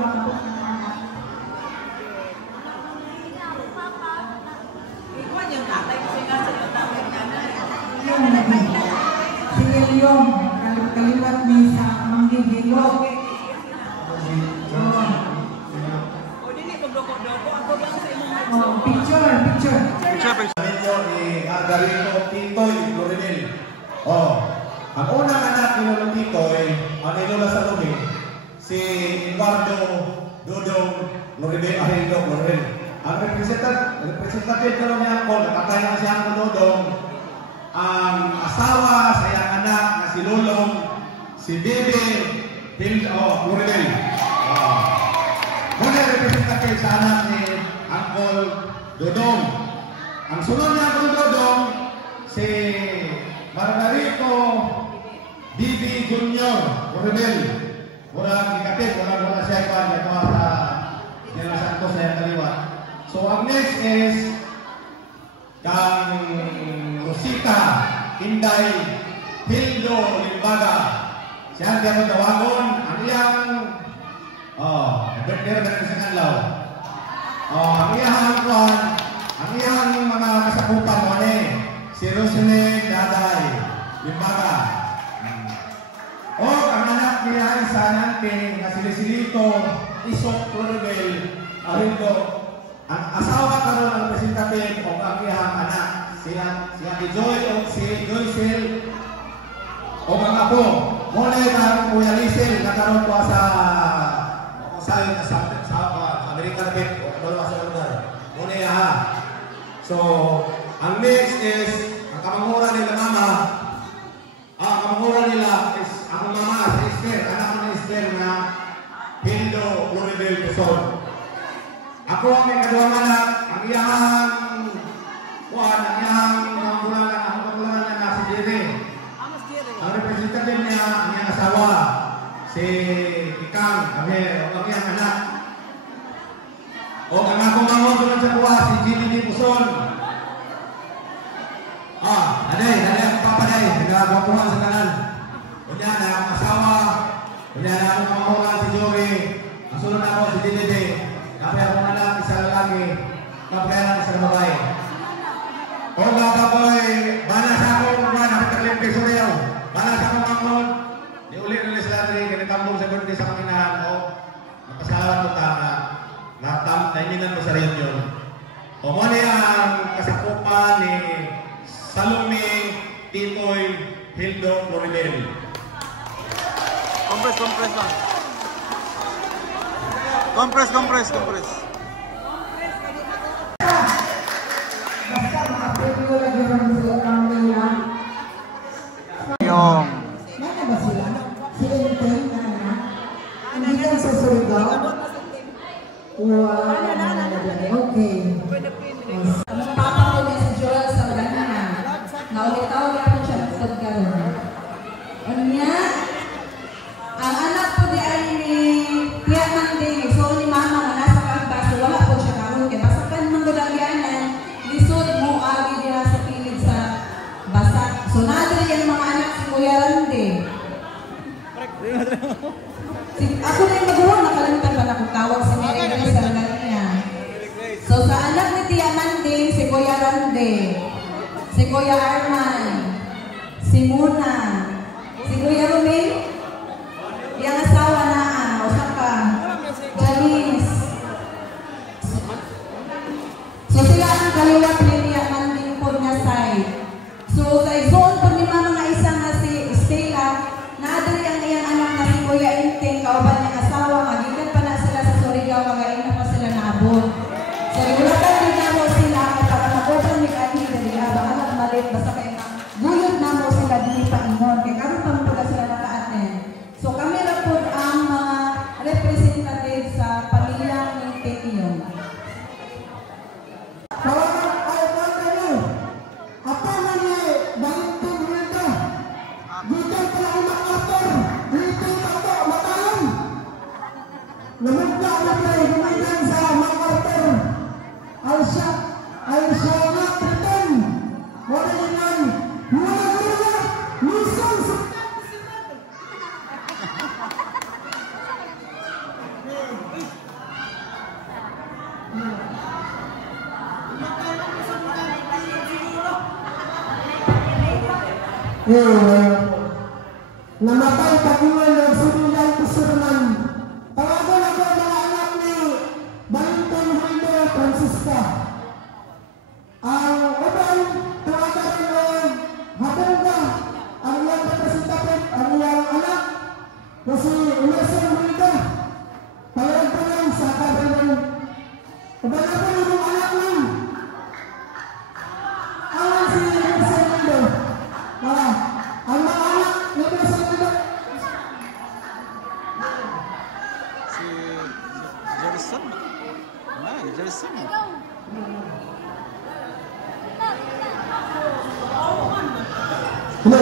Si Eliom, kaliwat ni sa Manghihilog. Picture. Medyo ni Margarito Titoy Lorenel. Ang unang anak ni Lolo Titoy, ang Lola sa Lumi, si Eduardo Dodong Lorenel Arendo Lorenel. Ang representative na lang niya ako, nakatay na siya ang Dodong, ang asawa sa iyang anak na si Lolong, si Bebe Lorenel. Muna representative sa anak ni Uncle Dodong. Ang sunod niya Uncle Dodong, si Margarito Bibi Junior Lorenel. Murang ikatid, murang siya ipan, ito sa Nila Santos sa iyang kaliwa. So ang next is kang Rosita Inday Hildo Limbaga. Siya ang gano'n tawagon. Ang iyang birthday na sa kanlaw. Ang iyang mga kasakupan mo si Roseline Daday Limbaga. Ang anak niya isa natin na si Silito Isok Floribel Arindo. Ang asawa karon ang representative o ang iyang anak siya Joy o si Joycel o mga apo. Muna yung Kuya Lisel na karon po sa American Pet o dalawa sa lugar. Muna yan. So, ang next is ang kamangura nila mama. Ang kamangura nila is ang mama si Esther, anak ng Esther na Hildo Floribel Quezon. Ako ang may kaduang anak, ang iyang kamulangan, ang kamulangan niya na si Jerry. Ang representative niya, ang iyang asawa, si Ikang, ang iyang anak. O ang akong mamon doon sa buha, si Jimmy D. Puson. Aday. Nagkakuha sa tanan. Kunya na akong asawa. Kunya na akong kamahuran si Joey. Ang sunod ako si Didede. Kapay akong anak, isa lalaki. Kapay anak, isa babae. O mga kaboy, bala sa akong mga nakitalimpi sa riyaw. Bala sa akong mangod. Di ulit ulit sila rin. Kinagambong sa birthday sa Panginoon. O, napasalamat ko ta na taimingan mo sa reunion. O mo ang kasakupan ni Salome Titoy Hildo Floribel. Compress lang. Compress. Basta makapili lagi ng sila kami yan. Yung Mana ba sila? Si Enten, na? Hindi ka sa Surigao? Wow, okay. Ang papa ko niya si Joel sa ganina. Naulit-tawag ako siya sa gano'n. Unya, ang anak ko di ay ni Tia Manding. So, ni mama nga nasa kanta. So, wala po siya karoon. Kaya basakan mong gulagyanan, lisod mo agi diha sa pilig sa basak. So, nadali yung mga anak si Kuya Rande. Ako na yung magulang, nakalimutan pa na kung tawag si Mary Grace sa niya. So, sa anak ni Tia Manding, si Kuya Rande, si Kuya Arman, si Muna, si Kuya Romel, yung asawa na, Osaka, Janice. So, sila ang kaliwat ni Tia Manding po na side. So, sa igsoon po ni mama nga isa nga si Stella, naadali ang iyang anak na si Kuya Inteng, kauban niyang asawa, magigan pa na sila sa Surigao, magain na pa sila naabot. So, igulatan din na mo sila, para mag-open ni Kani, dali abang anak malit, basta kayo na, gulot na mo sila dili pa ingon, kaya karoon pa mga sila naka-attend. So, kami lang po ang mga representative sa pamilyang Inteng iyon. Namatay kagiwan ng Surigao Kusurman. Tawagan ako ang mga anak ni Valentin Hildo Francisca. Ang ubang tawagan rin ng Hatunga, ang iyang representative, ang iyang anak, na si Emerson Hildo. Tawagan sa kabilang. Ubang ako rin ang anak ng alam si Emerson Hildo. Ang mga anak ni Emerson Hildo. si Jerison. Jerison. Hello.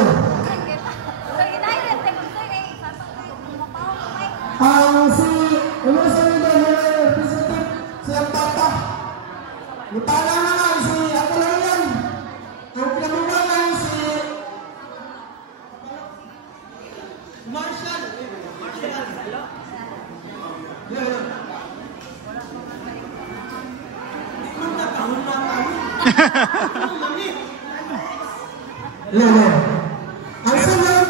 Ang si Emerson Hildo na representative siya tata. Mutala na nga si ako lang yan. Ang pinamugalan si Marshall. Lolo. Ang sunod.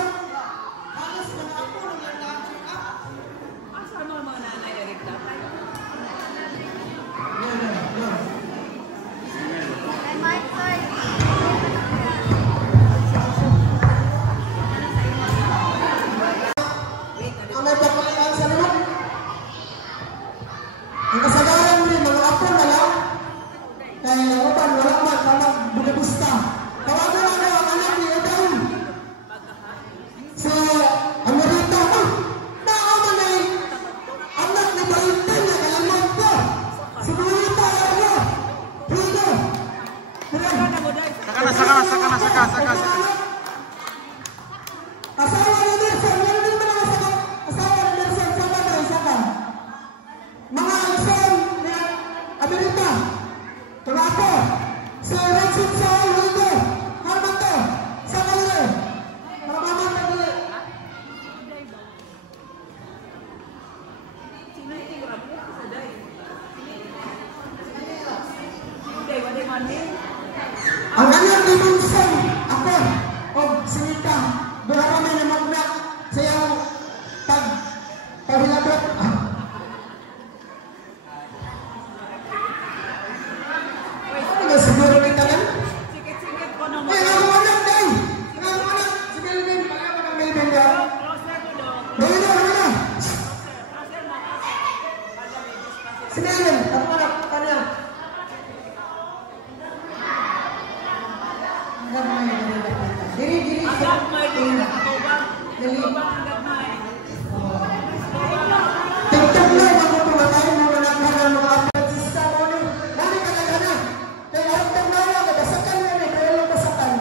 Ang may papalian sa loob. Ang kasagaran rin, mga apo na lang. Kaya naupan, wala man, tamang bugabusta. Tawagan ako ang anak ni Edang. Si Amerita ko. Naaman ay anak ni Valentin na kalamang ko. Si Buhita ako. Rigo. Saka. Asawa ni Nelson, meron din ba naman sa asawa ni Nelson, sama na isa ka. Mga asawa ni Amerita. Tulako. Si Richard Saul Rigo. Harmato. Sa kanila. Ang anak ni Bunson, ako, o Sinita, doon kami na magna sa iyong paghilabot. Ano nga siguro kita lang? Sikit-sikit ko naman. Ay, ang anak din! Ang anak, si Melvin, pagkaman ang Melvin daw. Melvin, ano? Si Melvin, ako anak, kanya. Diri. Agad may din nakatubang. Dali. Agad may. TikTok na, magpapalatayin mo na ng mga Francisca mo ni. Nani ka na. Kaya harap ng mga, nagasakan mo ni, kaya lang nasakan.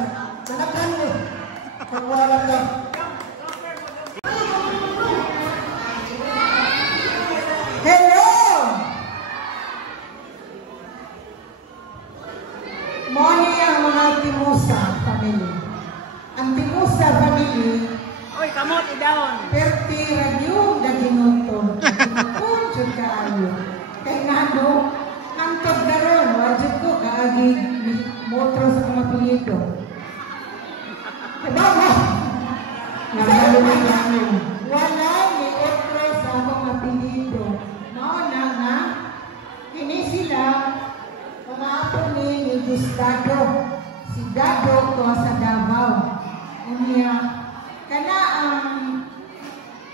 Nanakhan mo. Kung wala ka. Hello! Moni ang mga Timusa family. Ang Timusa family, Oy, kamot i-down. perti radio daginutong. Kunjud kaayo. Kay ngano, hangtod daron, wajud ko kaagi motro sa mga pilito. Diba mo? Nagaluman namin. Wala ni otro sa mga pilito. Mauna nga, hindi sila umapon ni Gustavo. Si Dado ko sa Davao. Umiya, kana ang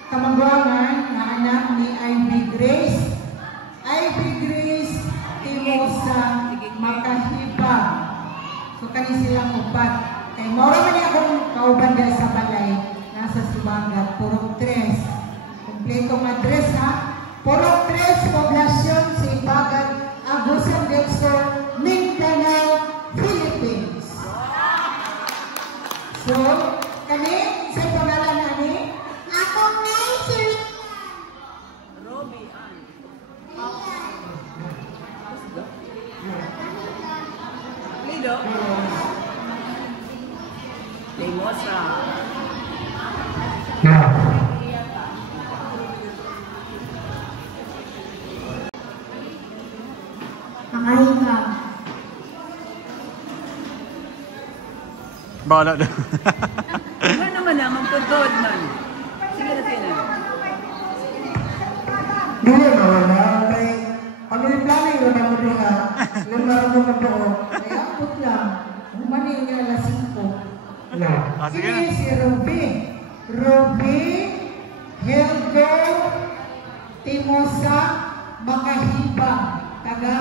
kamangguangan na anak ni Ivy Grace. Ivy Grace, Timosa, Makahiba. So, kani silang upat. Kay mora man niya akong kauban dahil sa balay. Nasa Sibangat, Purok 3. Kompletong address ha. Purok 3, poblasyon sa Ibagat, Agusan del Sur, Mindanao, Philippines. So, kani, sa pangalan nani? Ako ngay si Robbie Ann. Lido. Timosa. Nakahinga. Bahala na. Ano naman naman tutod man. Sige na sila. Dili na wala. Kay family planning na mo din nga. Nung marunong mo doon. Kaya akot lang. Humani nga alas 5. Sige na. Sige si Ruby. Ruby, Helgo, Timosa, Makahiba, taga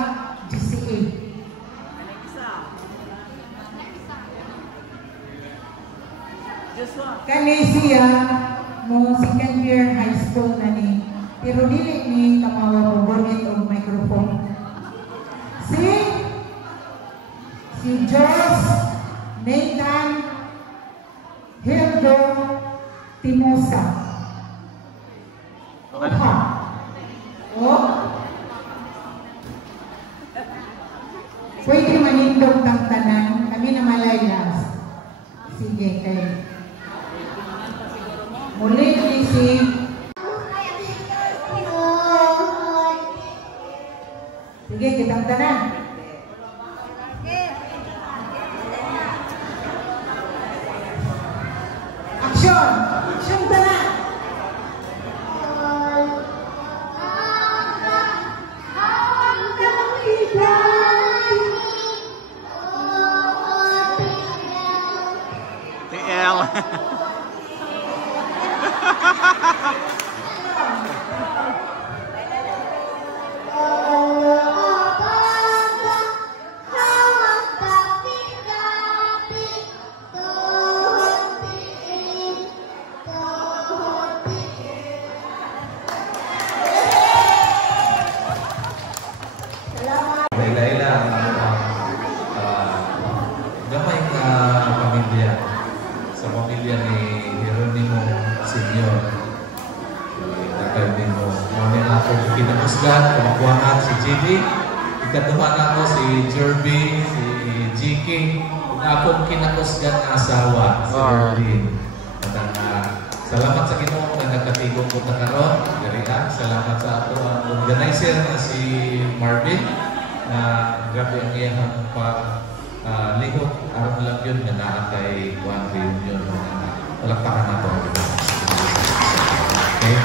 GCA. Joshua. Kani siya mo second year high school na ni. Pero dili ni tamawa mo bonnet o microphone. Si Joss, Nathan, Hildo, Timosa. Oha. Oh? Pwede manindog ng tanan. Kami na malayas. Sige, kayo. Muli ni si sige, kitang tanan. Action! Action tanan! TL. Laila, gamay ka pamilya sa pamilya ni Jeronimo Senior. Nagkaroon mo, muna na ako kinamusgan, kumakuangan si JB. Ikaduha na ako si Jerby, si GK. Kung akong kinakusgan na asawa, si Erwin. Salamat sa Ginoo na nagkatigong ko na karon. Salamat sa ato ang organizer na si Marvin. na grabe ang iyang lihok aron lang yun nga naa kay Juan Reunion. Palakpakan nato. Okay?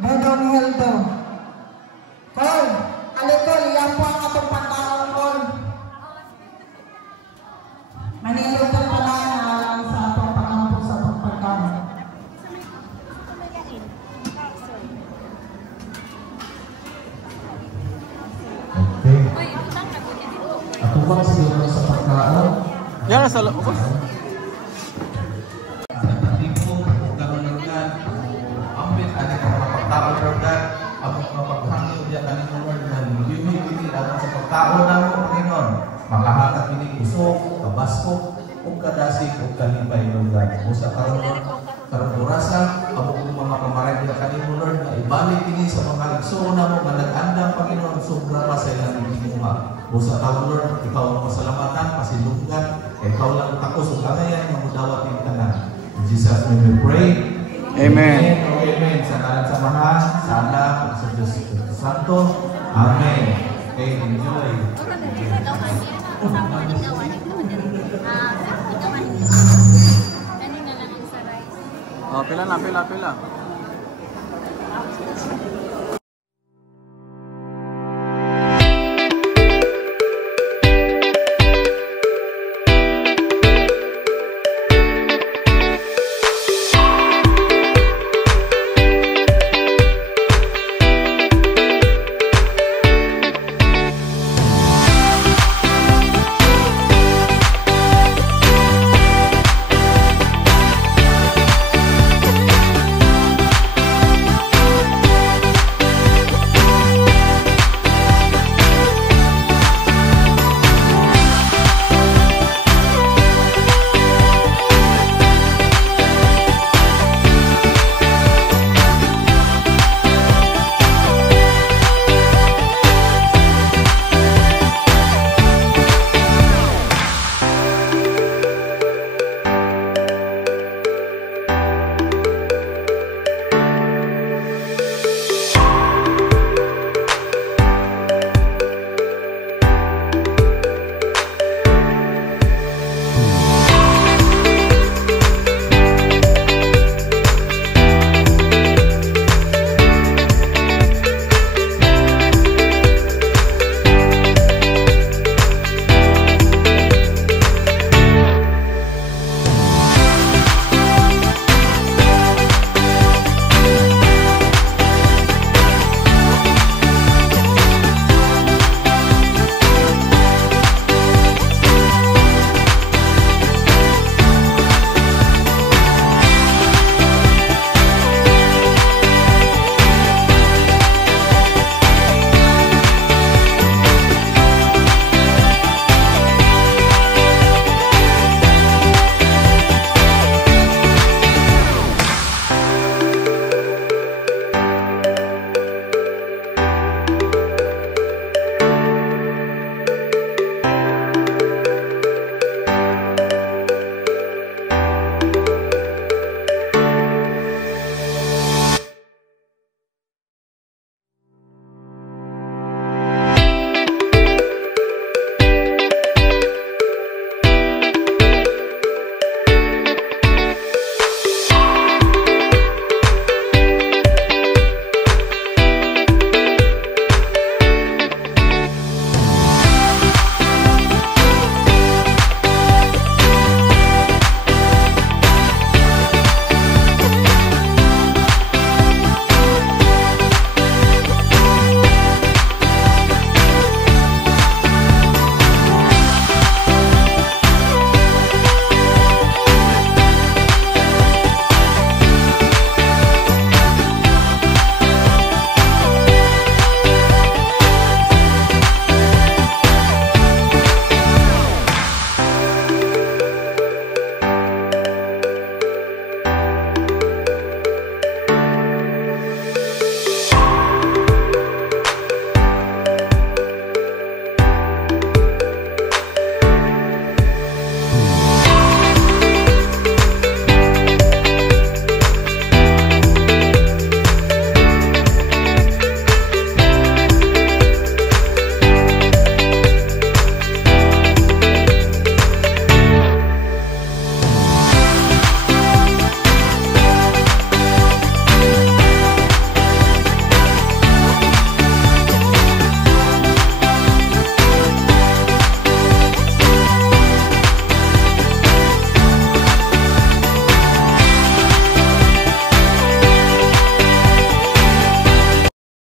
Dodong Hildo. Kol, alikol, yan po ang atong pagkaon, Kol. Manilutan pa lang sa atong pagkampo sa atong pagkaon. Okay. Ako ba siguro sa pagkaon? Yan sa loob. Pagkaon na mo, Panginoon, makahatag ini usok, kabasko, o kadasig, o kalipay ng God. O sa karong orasa, amo kong mga pamaray nila kanimo, Lord, na ibalik ini sa mga igsuna mo, na nag-andang, Panginoon, sobra pa sa ilang ininuma. O sa taon, Lord, ikaw ang masalamatan, pasilungan, ikaw lang takos, o kanayan, na mudawat yung tanan. In Jesus' name we pray. Amen. Amen. Sa ngalan sa Ama, sa Anak, sa Diyos Santo. Amen. Okay, enjoy. Oh, pila na, pila.